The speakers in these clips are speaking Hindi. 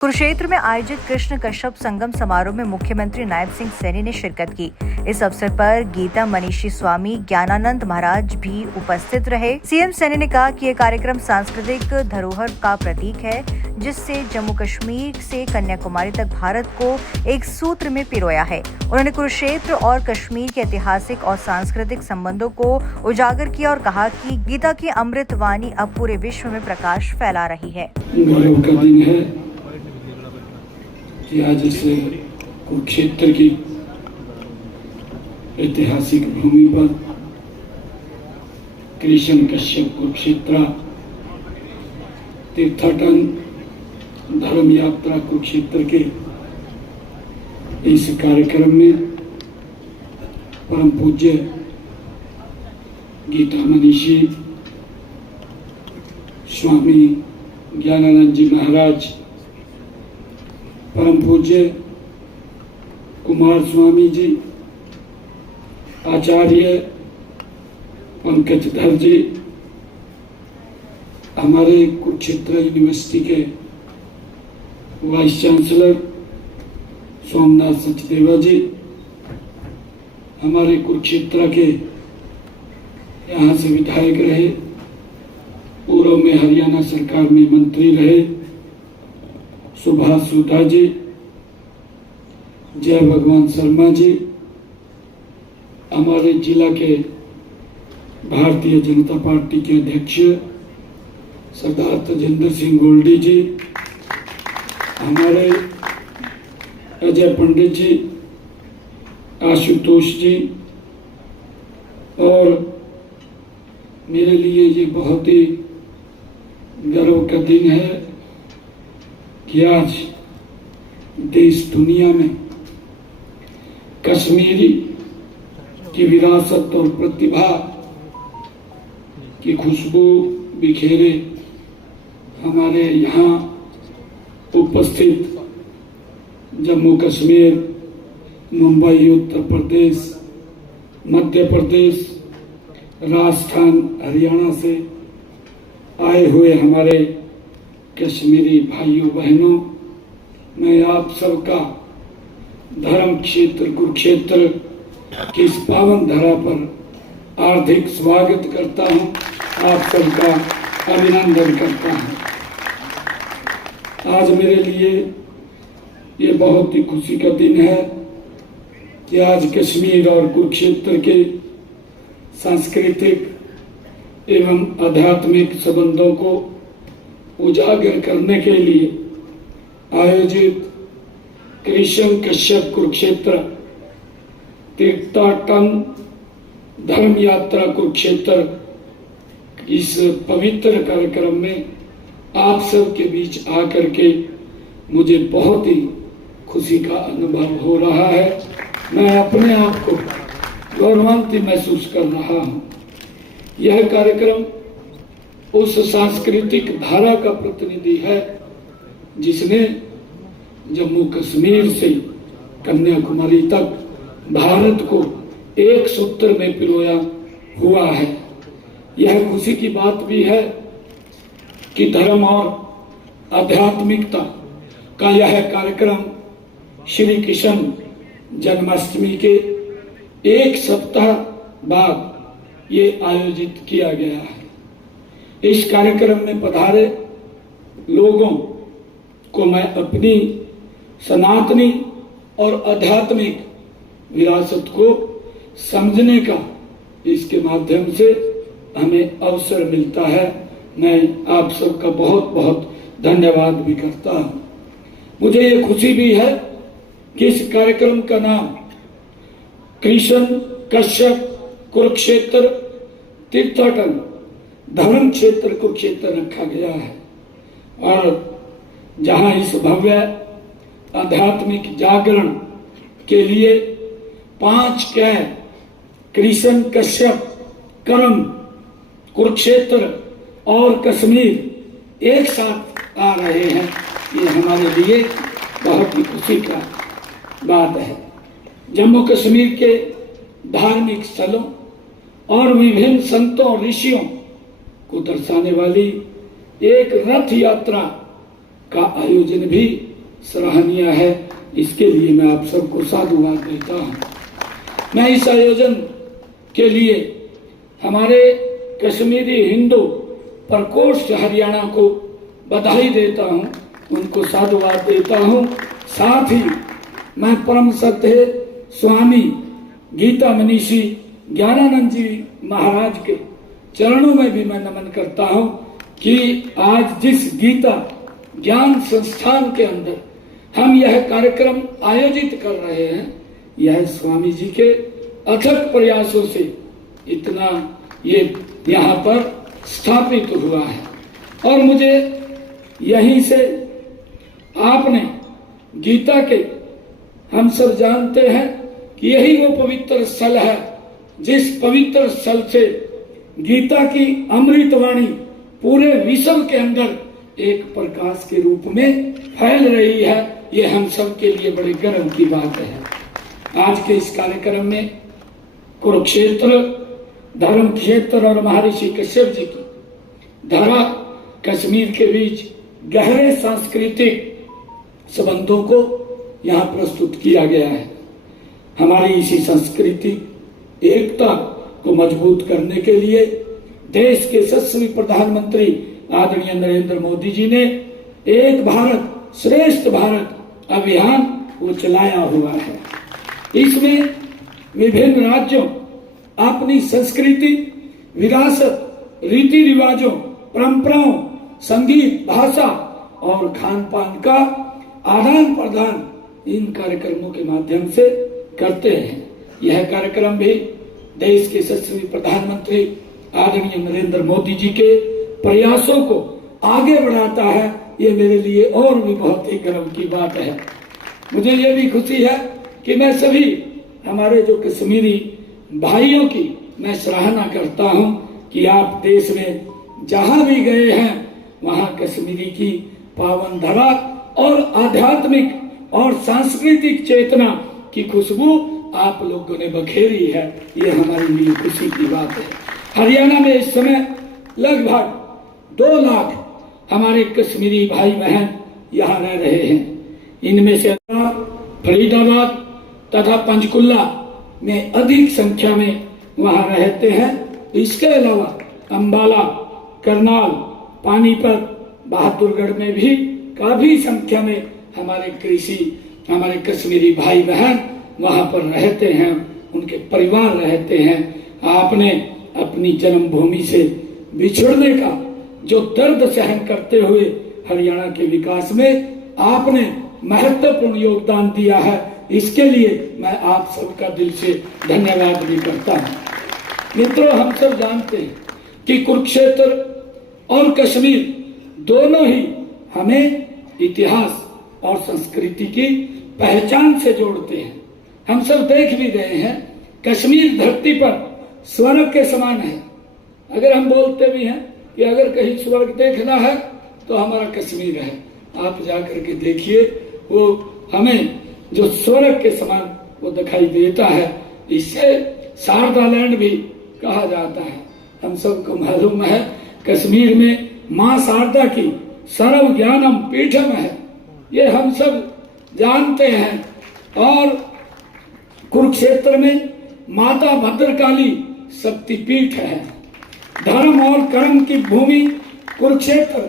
कुरुक्षेत्र में आयोजित कृष्ण कश्यप संगम समारोह में मुख्यमंत्री नायब सिंह सैनी ने शिरकत की। इस अवसर पर गीता मनीषी स्वामी ज्ञानानंद महाराज भी उपस्थित रहे। सीएम सैनी ने कहा कि यह कार्यक्रम सांस्कृतिक धरोहर का प्रतीक है, जिससे जम्मू कश्मीर से कन्याकुमारी तक भारत को एक सूत्र में पिरोया है। उन्होंने कुरुक्षेत्र और कश्मीर के ऐतिहासिक और सांस्कृतिक संबंधों को उजागर किया और कहा कि गीता की अमृत वाणी अब पूरे विश्व में प्रकाश फैला रही है। कि आज इस कुरुक्षेत्र की ऐतिहासिक भूमि पर कृष्ण कश्यप कुरुक्षेत्र तीर्थाटन धर्म यात्रा कुरुक्षेत्र के इस कार्यक्रम में परम पूज्य गीता मनीषी स्वामी ज्ञानानंद जी महाराज, परम पूज्य कुमार स्वामी जी, आचार्य पंकजधर जी, हमारे कुरुक्षेत्र यूनिवर्सिटी के वाइस चांसलर सोमनाथ सचदेवा जी, हमारे कुरुक्षेत्र के यहाँ से विधायक रहे, पूर्व में हरियाणा सरकार में मंत्री रहे सुभाष सुधा जी, जय भगवान शर्मा जी, हमारे जिला के भारतीय जनता पार्टी के अध्यक्ष सरदार तजेंद्र सिंह गोल्डी जी, हमारे अजय पंडित जी, आशुतोष जी, और मेरे लिए ये बहुत ही गर्व का दिन है कि आज देश दुनिया में कश्मीरी की विरासत और प्रतिभा की खुशबू बिखेरे हमारे यहाँ उपस्थित जम्मू कश्मीर, मुंबई, उत्तर प्रदेश, मध्य प्रदेश, राजस्थान, हरियाणा से आए हुए हमारे कश्मीरी भाइयों बहनों, मैं आप सबका धर्म क्षेत्र कुरुक्षेत्र की इस पावन धरा पर हार्दिक स्वागत करता हूं, आप सबका अभिनंदन करता हूं। आज मेरे लिए ये बहुत ही खुशी का दिन है कि आज कश्मीर और कुरुक्षेत्र के सांस्कृतिक एवं आध्यात्मिक संबंधों को उजागर करने के लिए आयोजित कृष्ण कश्यप कुरुक्षेत्र तीर्थाटन धर्म यात्रा कुरुक्षेत्र इस पवित्र कार्यक्रम में आप सब के बीच आकर के मुझे बहुत ही खुशी का अनुभव हो रहा है। मैं अपने आप को गौरवान्वित महसूस कर रहा हूँ। यह कार्यक्रम उस सांस्कृतिक धारा का प्रतिनिधि है जिसने जम्मू कश्मीर से कन्याकुमारी तक भारत को एक सूत्र में पिरोया हुआ है। यह खुशी की बात भी है कि धर्म और आध्यात्मिकता का यह कार्यक्रम श्री कृष्ण जन्माष्टमी के एक सप्ताह बाद ये आयोजित किया गया है। इस कार्यक्रम में पधारे लोगों को मैं अपनी सनातनी और आध्यात्मिक विरासत को समझने का इसके माध्यम से हमें अवसर मिलता है। मैं आप सबका बहुत बहुत धन्यवाद भी करता हूँ। मुझे ये खुशी भी है कि इस कार्यक्रम का नाम कृष्ण कश्यप कुरुक्षेत्र तीर्थाटन धर्म क्षेत्र कुरुक्षेत्र रखा गया है, और जहां इस भव्य आध्यात्मिक जागरण के लिए 5 कै कृष्ण कश्यप कर्म कुरुक्षेत्र और कश्मीर एक साथ आ रहे हैं, ये हमारे लिए बहुत ही खुशी का बात है। जम्मू कश्मीर के धार्मिक स्थलों और विभिन्न संतों और ऋषियों को दर्शाने वाली एक रथ यात्रा का आयोजन भी सराहनीय है। इसके लिए मैं आप सबको साधुवाद देता हूँ। मैं इस आयोजन के लिए हमारे कश्मीरी हिंदू प्रकोष्ठ हरियाणा को बधाई देता हूँ, उनको साधुवाद देता हूँ। साथ ही मैं परम सत्य स्वामी गीता मनीषी ज्ञानानंद जी महाराज के चरणों में भी मैं नमन करता हूँ कि आज जिस गीता ज्ञान संस्थान के अंदर हम यह कार्यक्रम आयोजित कर रहे हैं, यह स्वामी जी के अथक प्रयासों से इतना ये यहाँ पर स्थापित हुआ है। और मुझे यहीं से आपने गीता के, हम सब जानते हैं कि यही वो पवित्र स्थल है जिस पवित्र स्थल से गीता की अमृतवाणी पूरे विश्व के अंदर एक प्रकाश के रूप में फैल रही है। ये हम सब के लिए बड़े गर्व की बात है। आज के इस कार्यक्रम में कुरुक्षेत्र धर्म क्षेत्र और महर्षि कश्यप जी की धरा कश्मीर के बीच गहरे सांस्कृतिक संबंधों को यहाँ प्रस्तुत किया गया है। हमारी इसी सांस्कृतिक एकता को मजबूत करने के लिए देश के यशस्वी प्रधानमंत्री आदरणीय नरेंद्र मोदी जी ने एक भारत श्रेष्ठ भारत अभियान वो चलाया हुआ है। इसमें विभिन्न राज्यों अपनी संस्कृति, विरासत, रीति रिवाजों, परंपराओं, संगीत, भाषा और खान पान का आदान प्रदान इन कार्यक्रमों के माध्यम से करते हैं। यह कार्यक्रम भी देश के यशस्वी प्रधानमंत्री आदरणीय नरेंद्र मोदी जी के प्रयासों को आगे बढ़ाता है। ये मेरे लिए और भी बहुत ही गर्व की बात है। मुझे ये भी खुशी है कि मैं सभी हमारे जो कश्मीरी भाइयों की मैं सराहना करता हूँ कि आप देश में जहां भी गए हैं वहां कश्मीरी की पावन धरा और आध्यात्मिक और सांस्कृतिक चेतना की खुशबू आप लोगों ने बखेरी है। ये हमारे लिए खुशी की बात है। हरियाणा में इस समय लगभग 2 लाख हमारे कश्मीरी भाई बहन यहाँ रह रहे हैं। इनमें से फरीदाबाद तथा पंचकुला में अधिक संख्या में वहाँ रहते हैं। इसके अलावा अंबाला, करनाल, पानीपत, बहादुरगढ़ में भी काफी संख्या में हमारे कश्मीरी भाई बहन वहाँ पर रहते हैं, उनके परिवार रहते हैं। आपने अपनी जन्मभूमि से बिछड़ने का जो दर्द सहन करते हुए हरियाणा के विकास में आपने महत्वपूर्ण योगदान दिया है। इसके लिए मैं आप सबका दिल से धन्यवाद भी करता हूँ। मित्रों, हम सब जानते हैं कि कुरुक्षेत्र और कश्मीर दोनों ही हमें इतिहास और संस्कृति की पहचान से जोड़ते हैं। हम सब देख भी रहे हैं, कश्मीर धरती पर स्वर्ग के समान है। अगर हम बोलते भी हैं कि अगर कहीं स्वर्ग देखना है तो हमारा कश्मीर है। आप जाकर के देखिए, वो हमें जो स्वर्ग के समान वो दिखाई देता है। इससे शारदा लैंड भी कहा जाता है। हम सबको मालूम है कश्मीर में माँ शारदा की सर्व ज्ञानम पीठम है, ये हम सब जानते हैं। और कुरुक्षेत्र में माता भद्रकाली शक्तिपीठ है। धर्म और कर्म की भूमि कुरुक्षेत्र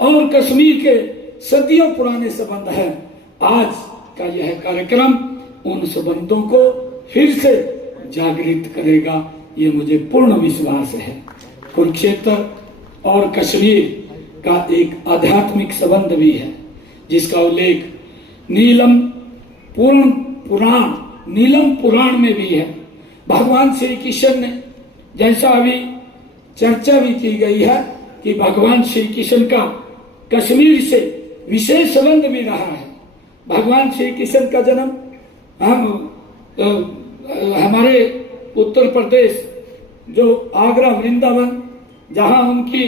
और कश्मीर के सदियों पुराने संबंध है। आज का यह कार्यक्रम उन संबंधों को फिर से जागृत करेगा, ये मुझे पूर्ण विश्वास है। कुरुक्षेत्र और कश्मीर का एक आध्यात्मिक संबंध भी है, जिसका उल्लेख नीलम पुराण में भी है। भगवान श्री कृष्ण ने, जैसा अभी चर्चा भी की गई है कि भगवान श्री कृष्ण का कश्मीर से विशेष संबंध भी रहा है। भगवान श्री कृष्ण का जन्म हमारे उत्तर प्रदेश जो आगरा वृंदावन, जहां उनकी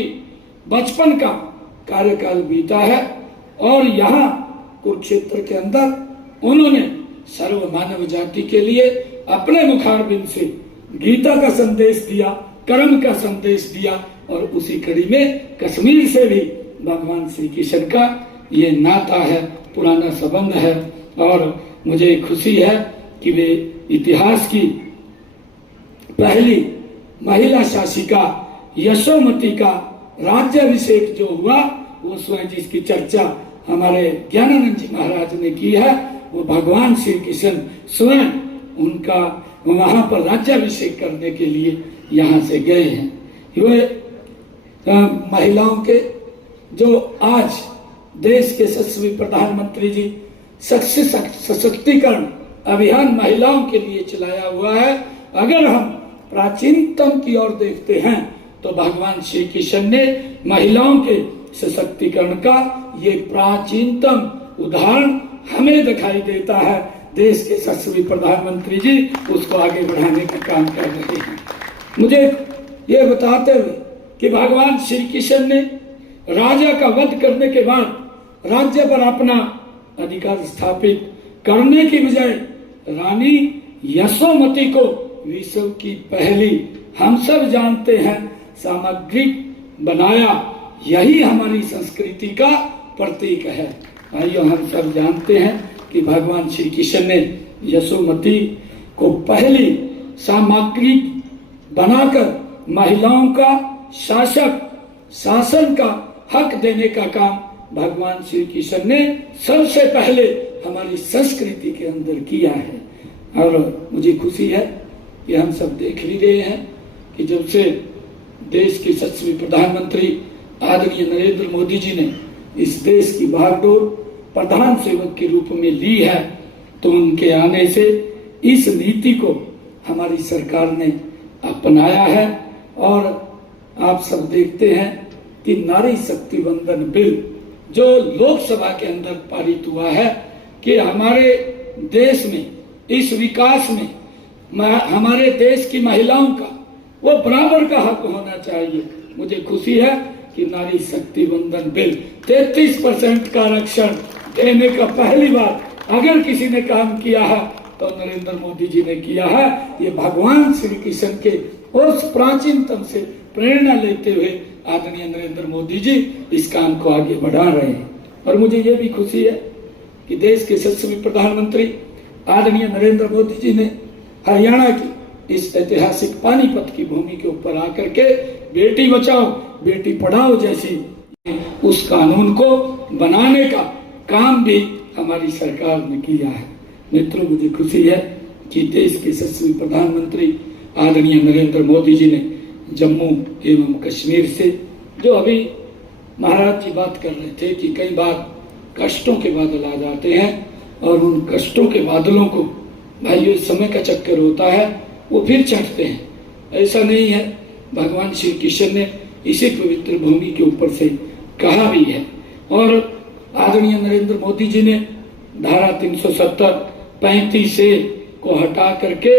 बचपन का कार्यकाल बीता है, और यहाँ कुरुक्षेत्र के अंदर उन्होंने सर्व मानव जाति के लिए अपने मुखारबिंद से गीता का संदेश दिया, कर्म का संदेश दिया। और उसी कड़ी में कश्मीर से भी भगवान श्री कृष्ण का ये नाता है, पुराना संबंध है और मुझे खुशी है कि वे इतिहास की पहली महिला शासिका यशोमती का राज्याभिषेक जो हुआ वो स्वयं जिसकी चर्चा हमारे ज्ञानानंद जी महाराज ने की है, वो भगवान श्री कृष्ण स्वयं उनका वहां पर राज्याभिषेक करने के लिए यहाँ से गए हैं। वे महिलाओं के जो आज देश के यशस्वी प्रधानमंत्री जी सशक्तिकरण अभियान महिलाओं के लिए चलाया हुआ है। अगर हम प्राचीनतम की ओर देखते हैं तो भगवान श्री कृष्ण ने महिलाओं के सशक्तिकरण का ये प्राचीनतम उदाहरण हमें दिखाई देता है। देश के यशस्वी प्रधानमंत्री जी उसको आगे बढ़ाने का काम कर रहे हैं। मुझे ये बताते हुए कि भगवान श्री कृष्ण ने राजा का वध करने के बाद राज्य पर अपना अधिकार स्थापित करने की बजाय रानी यशोमती को विश्व की पहली, हम सब जानते हैं, सामग्रिक बनाया। यही हमारी संस्कृति का प्रतीक है। भाइयों, हम सब जानते हैं कि भगवान श्री कृष्ण ने यशोमती को पहली सामग्रिक बनाकर महिलाओं का शासन का हक देने का काम भगवान श्री कृष्ण ने सबसे पहले हमारी संस्कृति के अंदर किया है। और मुझे खुशी है कि हम सब देख भी रहे हैं कि जब से देश के यशस्वी प्रधानमंत्री आदरणीय नरेंद्र मोदी जी ने इस देश की भागडोर प्रधान सेवक के रूप में ली है, तो उनके आने से इस नीति को हमारी सरकार ने अपनाया है। और आप सब देखते हैं कि नारी शक्ति वंदन बिल जो लोकसभा के अंदर पारित हुआ है कि हमारे देश में इस विकास में हमारे देश की महिलाओं का वो बराबर का हक होना चाहिए। मुझे खुशी है कि नारी शक्ति वंदन बिल 33% का आरक्षण देने का पहली बार अगर किसी ने काम किया है तो नरेंद्र मोदी जी ने किया है। ये भगवान श्री कृष्ण के उस प्राचीनतम से प्रेरणा लेते हुए आदरणीय नरेंद्र मोदी जी इस काम को आगे बढ़ा रहे हैं। और मुझे ये भी खुशी है कि देश के यशस्वी प्रधानमंत्री आदरणीय नरेंद्र मोदी जी ने हरियाणा की इस ऐतिहासिक पानीपत की भूमि के ऊपर आकर के बेटी बचाओ बेटी पढ़ाओ जैसी उस कानून को बनाने का काम भी हमारी सरकार ने किया है। मित्रों, मुझे खुशी है कि देश के यशस्वी प्रधानमंत्री आदरणीय नरेंद्र मोदी जी ने जम्मू एवं कश्मीर से, जो अभी महाराज जी बात कर रहे थे कि कई बार कष्टों के बादल आ जाते हैं और उन कष्टों के बादलों को भाइयों समय का चक्कर होता है, वो फिर चढ़ते हैं। ऐसा नहीं है, भगवान श्री कृष्ण ने इसी पवित्र भूमि के ऊपर से कहा भी है। और आदरणीय नरेंद्र मोदी जी ने धारा 370 35 से को हटा करके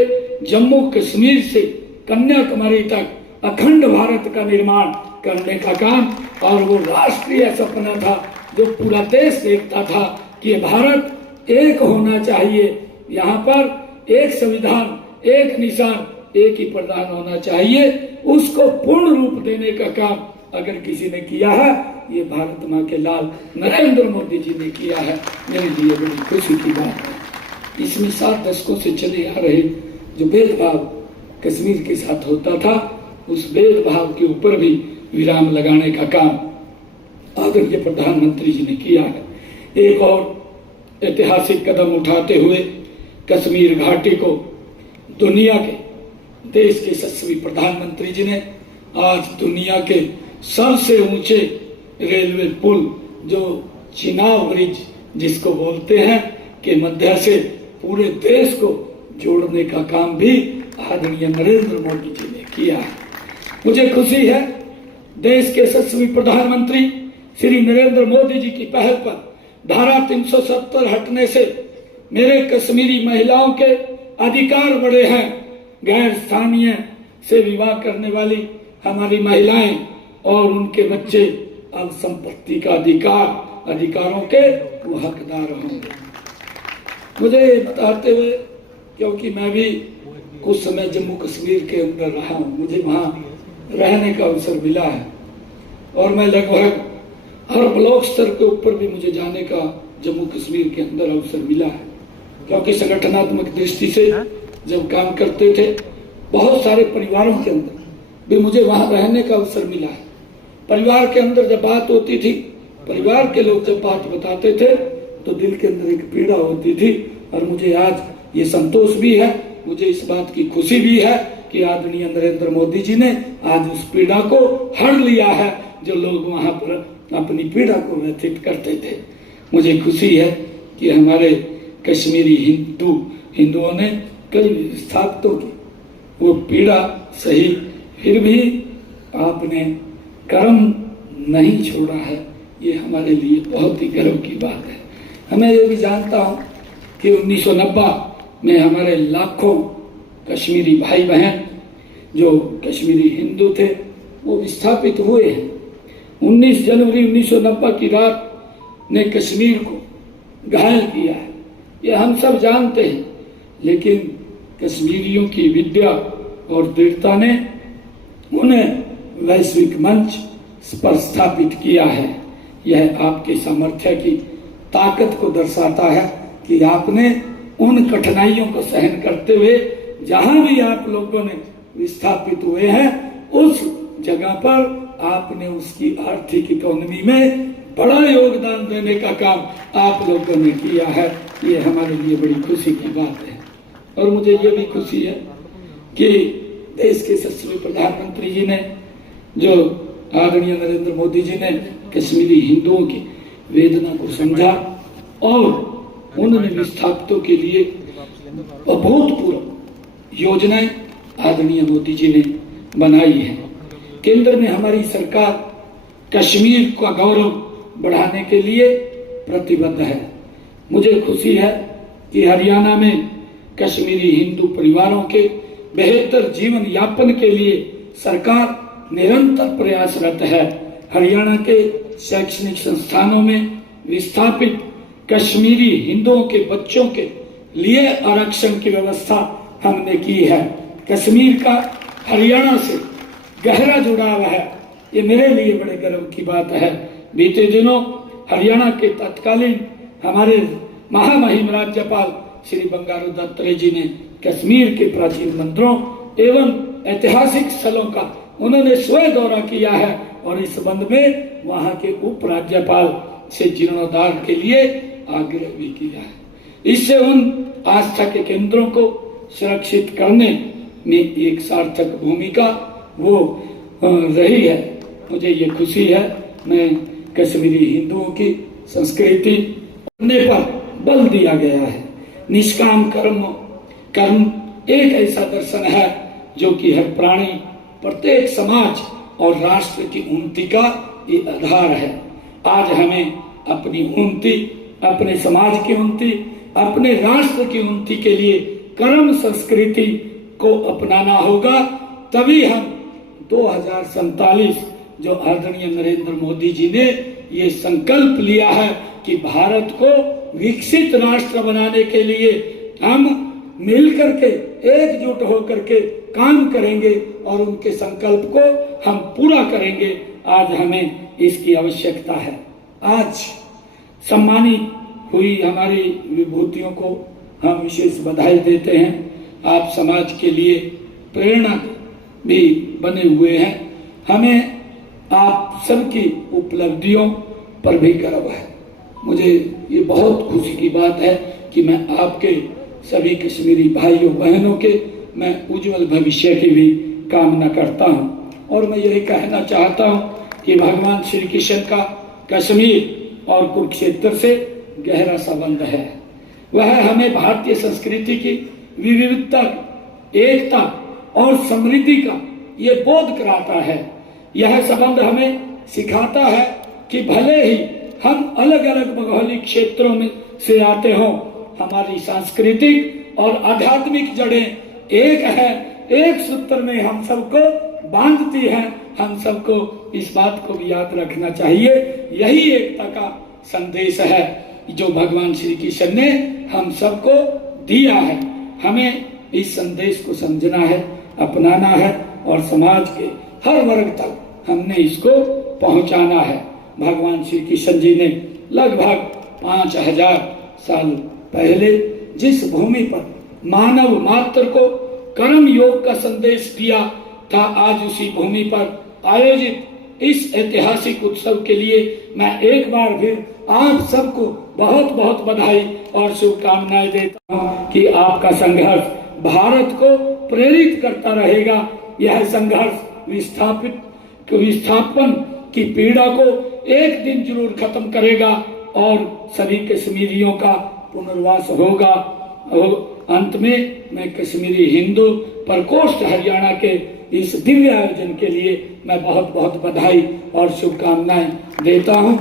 जम्मू कश्मीर से कन्याकुमारी तक अखंड भारत का निर्माण करने का काम, और वो राष्ट्रीय सपना था जो पूरा देश देखता था कि भारत एक होना चाहिए, यहाँ पर एक संविधान, एक निशान, एक ही प्रधान होना चाहिए। उसको पूर्ण रूप देने का काम अगर किसी ने किया है, ये भारत माँ के लाल नरेंद्र मोदी जी ने किया है। मेरे लिए बड़ी खुशी की बात है। इसमें 7 दशकों से चले आ रहे जो भेदभाव कश्मीर के साथ होता था, उस भेदभाव के ऊपर भी विराम लगाने का काम आदरणीय प्रधानमंत्री जी ने किया है। एक और ऐतिहासिक कदम उठाते हुए कश्मीर घाटी को दुनिया के देश के यशस्वी प्रधानमंत्री जी ने आज दुनिया के सबसे ऊंचे रेलवे पुल जो चिनाब ब्रिज जिसको बोलते हैं के मध्य से पूरे देश को जोड़ने का काम भी आदरणीय नरेंद्र मोदी जी ने किया है। मुझे खुशी है देश के यशस्वी प्रधानमंत्री श्री नरेंद्र मोदी जी की पहल पर धारा 370 हटने से मेरे कश्मीरी महिलाओं के अधिकार बढ़े हैं। गैर स्थानीय से विवाह करने वाली हमारी महिलाएं और उनके बच्चे अब संपत्ति का अधिकारों के वो हकदार होंगे। मुझे बताते हुए, क्योंकि मैं भी कुछ समय जम्मू कश्मीर के अंदर रहा हूँ, मुझे वहाँ रहने का अवसर मिला है और मैं लगभग हर ब्लॉक स्तर के ऊपर भी मुझे जाने का जम्मू कश्मीर के अंदर अवसर मिला है, क्योंकि संगठनात्मक दृष्टि से जब काम करते थे बहुत सारे परिवारों के अंदर भी मुझे वहां रहने का अवसर मिला है। परिवार के अंदर जब बात होती थी, परिवार के लोग जब बात बताते थे तो दिल के अंदर एक पीड़ा होती थी। और मुझे आज ये संतोष भी है, मुझे इस बात की खुशी भी है कि आदरणीय नरेंद्र मोदी जी ने आज उस पीड़ा को हर लिया है जो लोग वहां पर अपनी पीड़ा को व्यथित करते थे। मुझे खुशी है कि हमारे कश्मीरी हिंदुओं ने कई विस्थापितों की वो पीड़ा सही, फिर भी आपने कर्म नहीं छोड़ा है। ये हमारे लिए बहुत ही गर्व की बात है। हमें ये भी जानता हूँ कि 1990 में हमारे लाखों कश्मीरी भाई बहन जो कश्मीरी हिंदू थे वो विस्थापित हुए हैं। 19 जनवरी 1990 की रात ने कश्मीर को घायल किया है, ये हम सब जानते हैं। लेकिन कश्मीरियों की विद्या और दृढ़ता ने उन्हें वैश्विक मंच पर स्थापित किया है। यह आपके सामर्थ्य की ताकत को दर्शाता है कि आपने उन कठिनाइयों को सहन करते हुए जहां भी आप लोगों ने विस्थापित हुए हैं उस जगह पर आपने उसकी आर्थिक इकोनॉमी में बड़ा योगदान देने का काम आप लोगों ने किया है। ये हमारे लिए बड़ी खुशी की बात है। और मुझे ये भी खुशी है कि देश के यशस्वी प्रधानमंत्री जी ने, जो आदरणीय नरेंद्र मोदी जी ने कश्मीरी हिंदुओं की वेदना को समझा और उन्होंने विस्थापितों के लिए अभूतपूर्व योजनाएं आदरणीय मोदी जी ने बनाई है। केंद्र में हमारी सरकार कश्मीर का गौरव बढ़ाने के लिए प्रतिबद्ध है। मुझे खुशी है कि हरियाणा में कश्मीरी हिंदू परिवारों के बेहतर जीवन यापन के लिए सरकार निरंतर प्रयासरत है। हरियाणा के शैक्षणिक संस्थानों में विस्थापित कश्मीरी हिंदुओं के बच्चों के लिए आरक्षण की व्यवस्था हमने की है। कश्मीर का हरियाणा से गहरा जुड़ाव है, ये मेरे लिए बड़े गर्व की बात है। बीते दिनों हरियाणा के तत्कालीन हमारे महामहिम राज्यपाल श्री बंडारू दत्तात्रेय जी ने कश्मीर के प्राचीन मंदिरों एवं ऐतिहासिक स्थलों का उन्होंने स्वयं दौरा किया है और इस संबंध में वहां के उप राज्यपाल से जीर्णोद्धार के लिए आग्रह भी किया है। इससे उन आस्था के केंद्रों को सुरक्षित करने में एक सार्थक भूमिका वो रही है। मुझे ये खुशी है। मैं कश्मीरी हिंदुओं की संस्कृति पर बल दिया गया है। निष्काम कर्म एक ऐसा दर्शन है जो कि हर प्राणी, प्रत्येक समाज और राष्ट्र की उन्नति का ये आधार है। आज हमें अपनी उन्नति, अपने समाज की उन्नति, अपने राष्ट्र की उन्नति के लिए कर्म संस्कृति को अपनाना होगा। तभी हम 2047 जो आदरणीय नरेंद्र मोदी जी ने ये संकल्प लिया है कि भारत को विकसित राष्ट्र बनाने के लिए हम मिलकर के एकजुट होकर के काम करेंगे और उनके संकल्प को हम पूरा करेंगे। आज हमें इसकी आवश्यकता है। आज सम्मानित हुई हमारी विभूतियों को हम विशेष बधाई देते हैं। आप समाज के लिए प्रेरणा भी बने हुए हैं। हमें आप सबकी उपलब्धियों पर भी गर्व है। मुझे ये बहुत खुशी की बात है कि मैं आपके सभी कश्मीरी भाइयों बहनों के मैं उज्जवल भविष्य की भी कामना करता हूँ। और मैं यही कहना चाहता हूँ कि भगवान श्री कृष्ण का कश्मीर और कुरुक्षेत्र से गहरा संबंध है। वह हमें भारतीय संस्कृति की विविधता, एकता और समृद्धि का ये बोध कराता है। यह संबंध हमें सिखाता है कि भले ही हम अलग अलग भौगोलिक क्षेत्रों में से आते हों, हमारी सांस्कृतिक और आध्यात्मिक जड़ें एक है, एक सूत्र में हम सबको बांधती हैं। हम सबको इस बात को भी याद रखना चाहिए। यही एकता का संदेश है जो भगवान श्री कृष्ण ने हम सबको दिया है। हमें इस संदेश को समझना है, अपनाना है और समाज के हर वर्ग तक हमने इसको पहुंचाना है। भगवान श्री कृष्ण जी ने लगभग 5000 साल पहले जिस भूमि पर मानव मात्र को कर्म योग का संदेश दिया था, आज उसी भूमि पर आयोजित इस ऐतिहासिक उत्सव के लिए मैं एक बार फिर आप सबको बहुत बहुत बधाई और शुभकामनाएं देता हूं कि आपका संघर्ष भारत को प्रेरित करता रहेगा। यह संघर्ष विस्थापन की पीड़ा को एक दिन जरूर खत्म करेगा और सभी कश्मीरियों का पुनर्वास होगा। और अंत में मैं कश्मीरी हिंदू प्रकोष्ठ हरियाणा के इस दिव्य आयोजन के लिए मैं बहुत बहुत बधाई और शुभकामनाएं देता हूं।